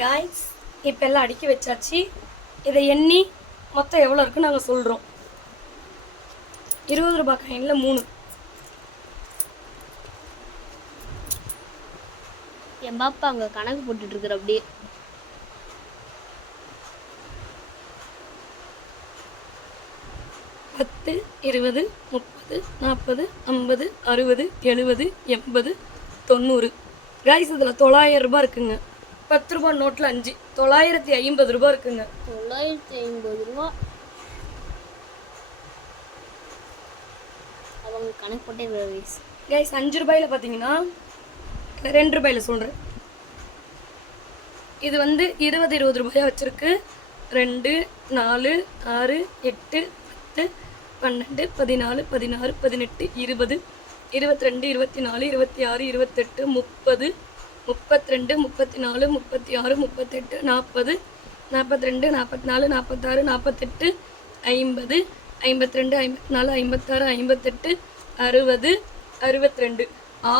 Guys இப்போ எல்லாம் அடுக்கி வச்சாச்சு. இதை எண்ணி மொத்தம் எவ்வளோ இருக்குன்னு நாங்கள் சொல்கிறோம் இருபது ரூபாய் காயினில் மூணு. என் பாப்பா அங்க கணக்கு போட்டுட்டு இருக்கிற அப்படியே. பத்து இருபது முப்பது நாற்பது ஐம்பது அறுபது எழுபது எண்பது தொண்ணூறு. காய்ஸ் இதில் தொள்ளாயிரம் ரூபாய் இருக்குங்க. பத்து ரூபாய் நோட்டில் அஞ்சு. தொள்ளாயிரத்தி ஐம்பது ரூபாய் இருக்குங்க. தொள்ளாயிரத்தி ஐம்பது ரூபா? அவங்க கணக்கு போட்டே கைஸ் அஞ்சு ரூபாயில் பார்த்தீங்கன்னா ரெண்டு ரூபாயில் சொல்கிறேன் இது வந்து இருபது இருபது ரூபாயா வச்சுருக்கு. ரெண்டு நாலு ஆறு எட்டு பத்து பன்னெண்டு பதினாலு பதினாறு பதினெட்டு இருபது இருபத்தி ரெண்டு இருபத்தி நாலு இருபத்தி ஆறு இருபத்தெட்டு முப்பது முப்பத்தி ரெண்டு முப்பத்தி நாலு முப்பத்தி ஆறு முப்பத்தெட்டு நாற்பது நாற்பத்தி ரெண்டு நாற்பத்தி நாலு நாற்பத்தாறு நாற்பத்தெட்டு ஐம்பது ஐம்பத்தி ரெண்டு ஐம்பத்தி நாலு ஐம்பத்தாறு ஐம்பத்தெட்டு அறுபது அறுபத்தி ரெண்டு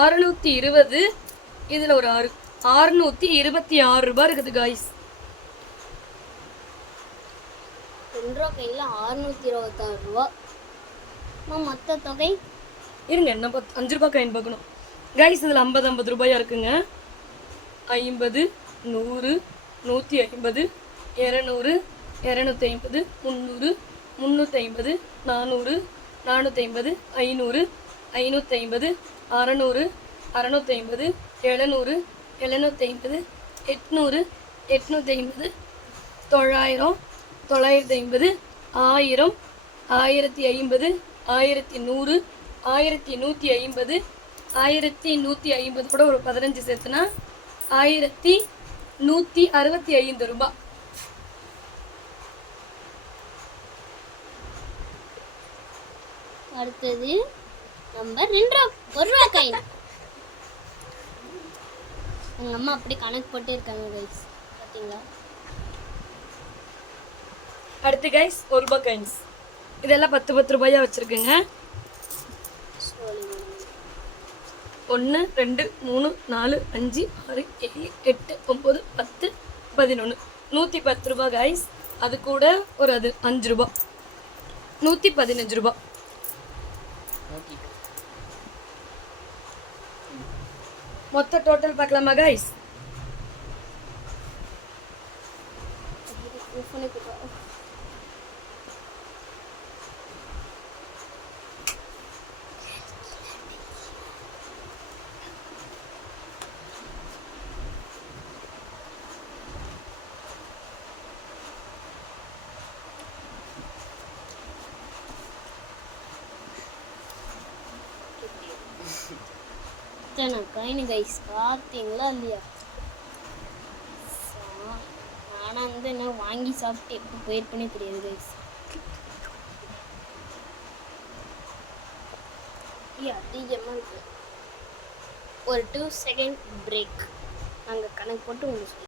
அறுநூற்றி இருபது இதில் ஒரு ஆறு. ஆறுநூற்றி இருபத்தி ஆறு ரூபாய் இருக்குது காய்ஸ் ரெண்டு ரூபா கையில் அறுநூத்தி இருபத்தாறு ரூபா. மொத்த தொகை? இருங்க என்ன பத்து அஞ்சு ரூபாய் காயின் பார்க்கணும். கைஸ் இதில் ஐம்பது ஐம்பது ரூபாயா இருக்குங்க? ஐம்பது நூறு நூற்றி ஐம்பது இரநூறு இரநூத்தி ஐம்பது முந்நூறு முந்நூற்றி ஐம்பது நானூறு நானூற்றி ஐம்பது ஐநூறு ஐநூற்றி ஐம்பது அறநூறு அறநூற்றி ஐம்பது எழுநூறு எழுநூற்றி ஐம்பது எட்நூறு எட்நூற்றி ஐம்பது தொள்ளாயிரம் தொள்ளாயிரத்தி ஐம்பது ஆயிரம் ஆயிரத்தி ஐம்பது ஆயிரத்தி நூறு ஆயிரத்தி நூற்றி ஐம்பது ஆயிரத்தி நூற்றி ஐம்பது கூட ஒரு பதினஞ்சு சேர்த்துனா ஆயிரத்தி நூற்றி அறுபத்தி ஐந்து ரூபாய் அடுத்தது நம்ம ரெண்டு ரூபா ஒரு ரூபா காயின் எங்கள் அம்மா அப்படியே கணக்கு போட்டே இருக்காங்க கைஸ் பார்த்தீங்களா அடுத்து கைஸ் ஒரு ரூபாய் காயின்ஸ் இதெல்லாம் பத்து பத்து ரூபாயா வச்சுருக்குங்க. ஒன்று ரெண்டு மூணு நாலு அஞ்சு ஆறு ஏழு எட்டு ஒம்பது பத்து பதினொன்று நூற்றி பத்து ரூபா கைஸ் அது கூட ஒரு அது அஞ்சு ரூபா. நூற்றி பதினஞ்சு ரூபா. மொத்த டோட்டல் பார்க்கலாமா கைஸ் இத்தனை காயின் கைஸ் பார்த்தீங்களா இல்லையா? ஆனால் வந்து என்ன வாங்கி சாப்பிட்டு எப்போ போயிருப்பேனே தெரியாது கைஸ் அதிகமாக இருக்கு. ஒரு டூ செகண்ட் பிரேக் நாங்கள் கணக்கு போட்டு உங்களுக்கு